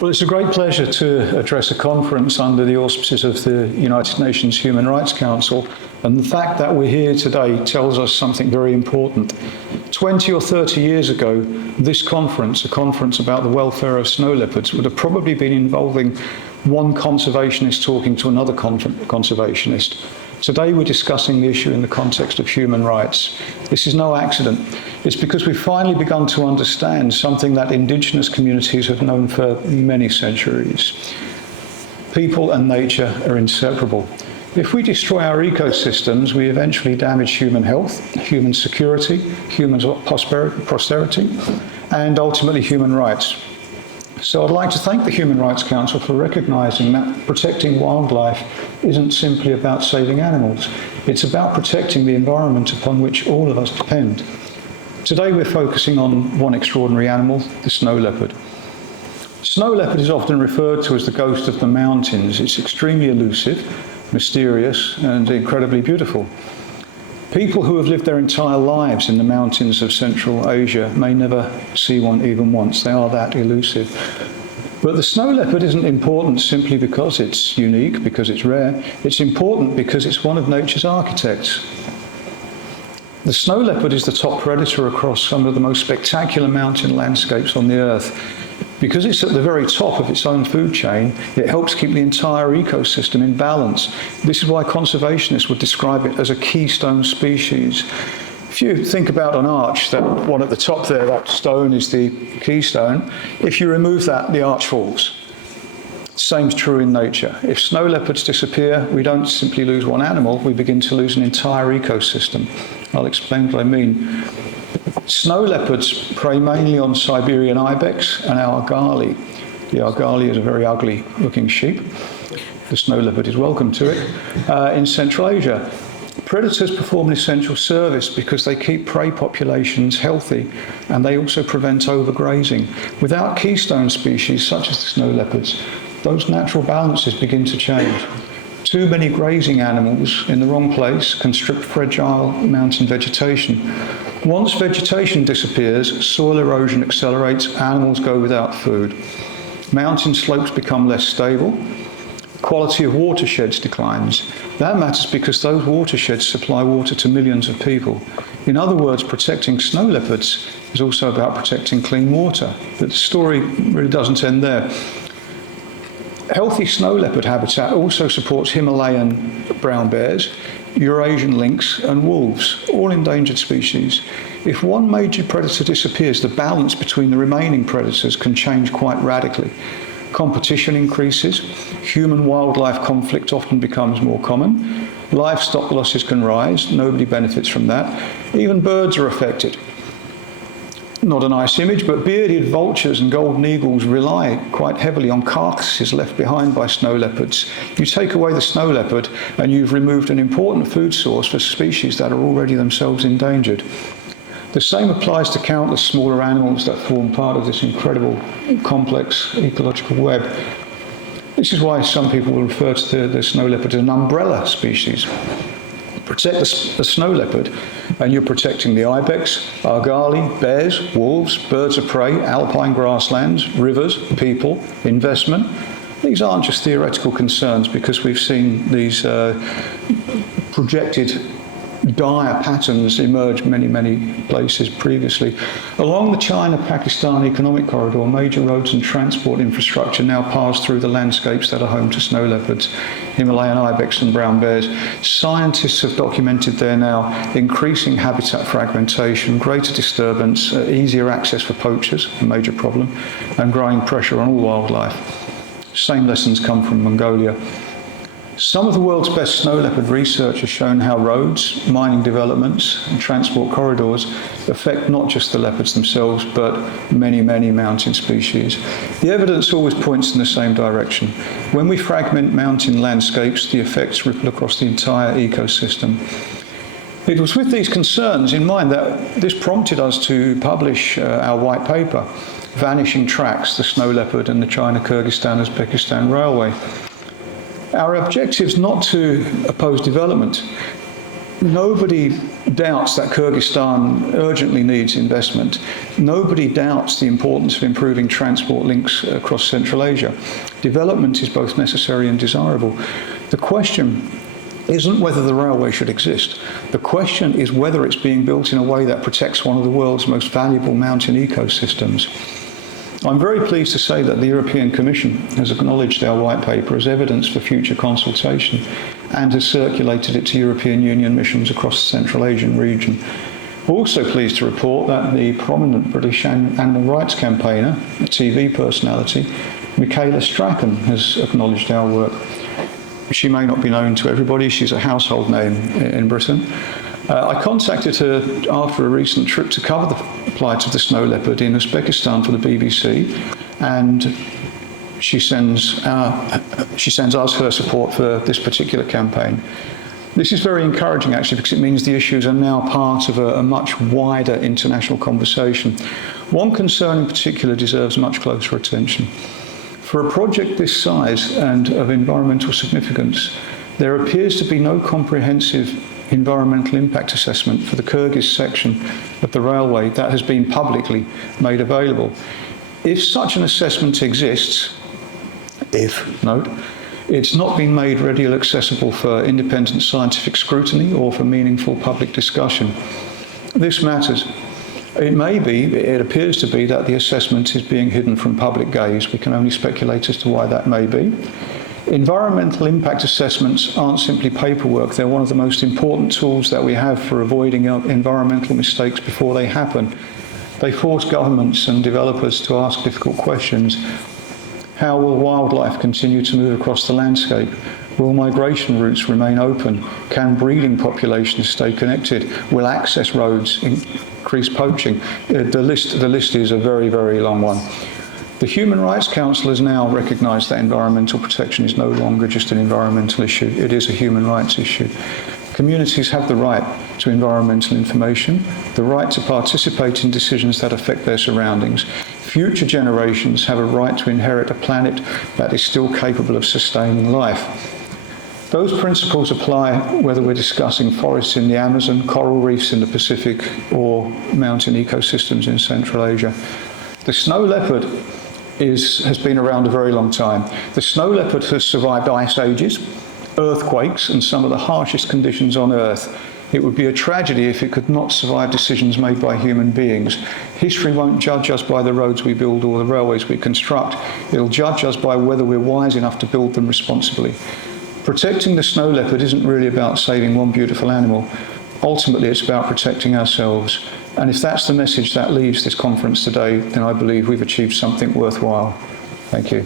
Well, it's a great pleasure to address a conference under the auspices of the United Nations Human Rights Council, and the fact that we're here today tells us something very important. 20 or 30 years ago, this conference, a conference about the welfare of snow leopards, would have probably been involving one conservationist talking to another conservationist. Today we're discussing the issue in the context of human rights. This is no accident. It's because we've finally begun to understand something that indigenous communities have known for many centuries. People and nature are inseparable. If we destroy our ecosystems, we eventually damage human health, human security, human prosperity, and ultimately human rights. So I'd like to thank the Human Rights Council for recognising that protecting wildlife isn't simply about saving animals. It's about protecting the environment upon which all of us depend. Today we're focusing on one extraordinary animal, the snow leopard. Snow leopard is often referred to as the ghost of the mountains. It's extremely elusive, mysterious, and incredibly beautiful. People who have lived their entire lives in the mountains of Central Asia may never see one even once. They are that elusive. But the snow leopard isn't important simply because it's unique, because it's rare. It's important because it's one of nature's architects. The snow leopard is the top predator across some of the most spectacular mountain landscapes on the earth. Because it's at the very top of its own food chain, it helps keep the entire ecosystem in balance. This is why conservationists would describe it as a keystone species. If you think about an arch, that one at the top there, that stone is the keystone. If you remove that, the arch falls. Same's true in nature. If snow leopards disappear, we don't simply lose one animal, we begin to lose an entire ecosystem. I'll explain what I mean. Snow leopards prey mainly on Siberian ibex and argali. The argali is a very ugly looking sheep. The snow leopard is welcome to it. In Central Asia, predators perform an essential service because they keep prey populations healthy and they also prevent overgrazing. Without keystone species such as the snow leopards, those natural balances begin to change. Too many grazing animals in the wrong place can strip fragile mountain vegetation. Once vegetation disappears, soil erosion accelerates, animals go without food. Mountain slopes become less stable. Quality of watersheds declines. That matters because those watersheds supply water to millions of people. In other words, protecting snow leopards is also about protecting clean water. But the story really doesn't end there. Healthy snow leopard habitat also supports Himalayan brown bears, Eurasian lynx and wolves, all endangered species. If one major predator disappears, the balance between the remaining predators can change quite radically. Competition increases, human-wildlife conflict often becomes more common, livestock losses can rise, nobody benefits from that, even birds are affected. Not a nice image, but bearded vultures and golden eagles rely quite heavily on carcasses left behind by snow leopards. You take away the snow leopard and you've removed an important food source for species that are already themselves endangered. The same applies to countless smaller animals that form part of this incredible, complex ecological web. This is why some people will refer to the snow leopard as an umbrella species. Protect the snow leopard and you're protecting the ibex, argali, bears, wolves, birds of prey, alpine grasslands, rivers, people, investment. These aren't just theoretical concerns because we've seen these projected dire patterns emerge many places previously. Along the China-Pakistan economic corridor, major roads and transport infrastructure now pass through the landscapes that are home to snow leopards, Himalayan ibex and brown bears. Scientists have documented there now increasing habitat fragmentation, greater disturbance, easier access for poachers, a major problem, and growing pressure on all wildlife. Same lessons come from Mongolia. Some of the world's best snow leopard research has shown how roads, mining developments, and transport corridors affect not just the leopards themselves, but many mountain species. The evidence always points in the same direction. When we fragment mountain landscapes, the effects ripple across the entire ecosystem. It was with these concerns in mind that this prompted us to publish our white paper, Vanishing Tracks, the Snow Leopard and the China-Kyrgyzstan-Uzbekistan Railway. Our objective is not to oppose development. Nobody doubts that Kyrgyzstan urgently needs investment. Nobody doubts the importance of improving transport links across Central Asia. Development is both necessary and desirable. The question isn't whether the railway should exist. The question is whether it's being built in a way that protects one of the world's most valuable mountain ecosystems. I'm very pleased to say that the European Commission has acknowledged our white paper as evidence for future consultation and has circulated it to European Union missions across the Central Asian region. We're also pleased to report that the prominent British animal rights campaigner, a TV personality, Michaela Strachan, has acknowledged our work. She may not be known to everybody, she's a household name in Britain. I contacted her after a recent trip to cover the plight of the snow leopard in Uzbekistan for the BBC, and she sends us her support for this particular campaign. This is very encouraging actually, because it means the issues are now part of a much wider international conversation. One concern in particular deserves much closer attention. For a project this size and of environmental significance, there appears to be no comprehensive environmental impact assessment for the Kyrgyz section of the railway that has been publicly made available. If such an assessment exists, it's not been made readily accessible for independent scientific scrutiny or for meaningful public discussion. This matters. It appears to be that the assessment is being hidden from public gaze. We can only speculate as to why that may be. Environmental impact assessments aren't simply paperwork. They're one of the most important tools that we have for avoiding environmental mistakes before they happen. They force governments and developers to ask difficult questions. How will wildlife continue to move across the landscape? Will migration routes remain open? Can breeding populations stay connected? Will access roads increase poaching? The list is a very, very long one. The Human Rights Council has now recognised that environmental protection is no longer just an environmental issue, it is a human rights issue. Communities have the right to environmental information, the right to participate in decisions that affect their surroundings. Future generations have a right to inherit a planet that is still capable of sustaining life. Those principles apply whether we're discussing forests in the Amazon, coral reefs in the Pacific, or mountain ecosystems in Central Asia. The snow leopard has been around a very long time. The snow leopard has survived ice ages, earthquakes, and some of the harshest conditions on Earth. It would be a tragedy if it could not survive decisions made by human beings. History won't judge us by the roads we build or the railways we construct. It'll judge us by whether we're wise enough to build them responsibly. Protecting the snow leopard isn't really about saving one beautiful animal. Ultimately, it's about protecting ourselves. And if that's the message that leaves this conference today, then I believe we've achieved something worthwhile. Thank you.